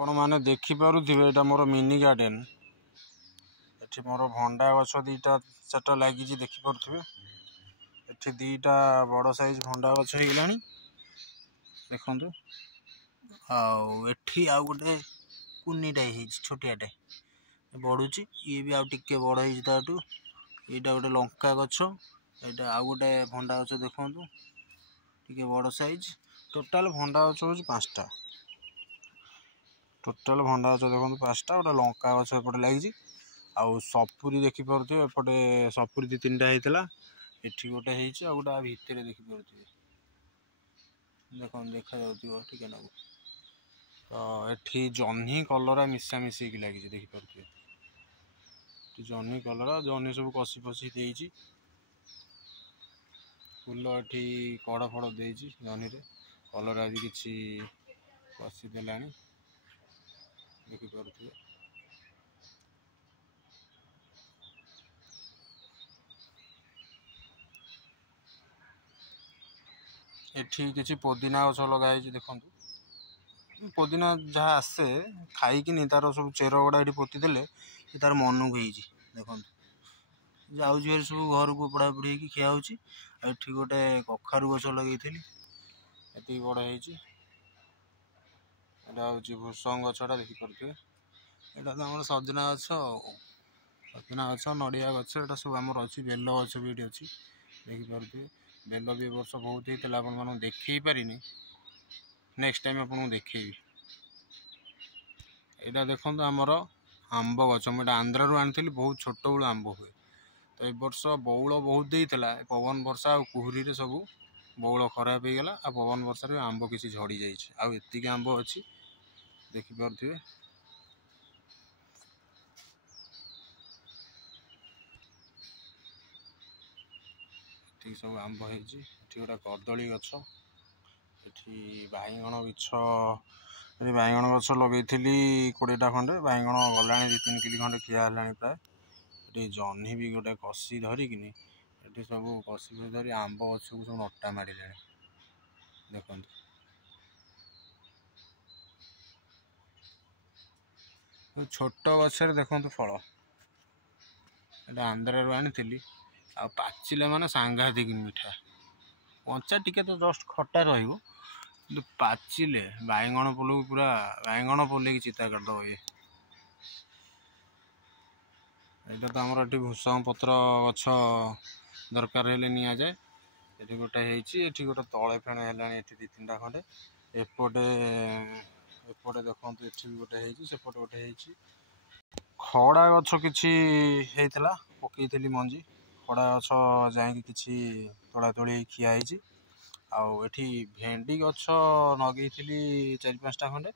आपण मैंने देखिपे यहाँ मोर मिनी गार्डन एठी मोर भंडा गछ दीटा चार्टा लगी देखिपे एठी दीटा बड़ साइज भंडा गछ होगा देखु आठी आउ गोटे कुनीटा छोटियाटे बढ़ुची ये भी आउ टिके बड़ होटू यहाँ गोटे लंका गछ यहाँ आउ गोटे भंडा गछ देखु टे बड़ साइज टोटाल भंडा गछ हूँ 5टा टोटाल भंडा गछ देखो 5टा गोटे लंका गछ एपटे लगी आउ सपुरी देखिपे एपटे सपुरी 2-3टा होता एठी गोटे हो गोटे भितर देखिपे देख देखा ठीक है ना तो एठी जह्नी कलरा मिशा मिशेक लगी देखिपे जह्नी कलरा जह्नी सब कषि फसी देती फुल एठी कड़ फड़ दे जह्नी कलरा भी किसी कषि देला देखिपे एठी किसी पुदीना गछ लगाई देखु पुदीना जहाँ आसे खाई तार सब चेर गुड़ा ये पोतीदे तार मन को देखो जाऊँ सब घर को पढ़ा पढ़ी खिया होठी गोटे कखारू गछ लगे ये बड़ हो भूसंग गछटा देखिपे यहाँ तो आम सजना गछ सजना गछ नड़िया गछ यहाँ सब आमर अच्छी बेल गछ भी ये अच्छी देखिपे बेल भी वर्ष बहुत होता आप देखे पारि नेक्स्ट टाइम आपको देखेबी यहाँ देखो आमर आंब गछ मुझे आंध्र आनी बहुत छोट बड़ आंब हुए तो ये वर्ष बौल बहुत होता पवन वर्षा और कुहुरी सब बौल खराब हो गला आ पवन वर्षा आंब किसी झड़ी जाती आंब अच्छी देखिपे ठीक सब आंब हो गोटे कदली गछ ये बैगण बिछ ये बैगण गछ लगे 20टा खंडे बैगण गला 2-3 किलो खंडे खिया है प्राय ये जह्नी भी गोटे कषि धरिकी ये सब कषि धरी आंब गछ को सब नटा मारे देखो छोट गचर देखो फल आंध्र आनी आ पाचिले माने सांघातिक मीठा कंचा टिके तो जस्ट खट्टा रही पाचिले बैगण पोल पूरा बैगण पोल की चिता करदे ये यहाँ तो आमर ये भूसंग पत्र गछ दरकार हेले नि जाए ये गोटे ये गोटे तले फेणे है 2-3टा खंडे एपटे एपटे देखो ये गोटे सेपटे गोटे खड़ा गछ किछि हेइतला पकईली मंजी खड़ा गछ जाकि किछि तोड़ा तोड़ी खिया आउ एठी भेंडी गछ लगे 4-5टा खंडे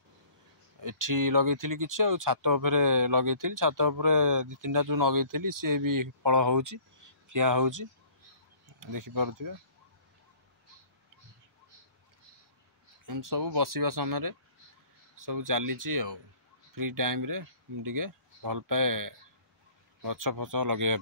एठी लगे किछि आ छात उपरे लगे छात उपरे 2-3टा जो लगे सी भी फल हो खिया हो देखिपे एम सब बसवा समय सब चली फ्री टाइम रे टे भल पाए गछ फच लगे।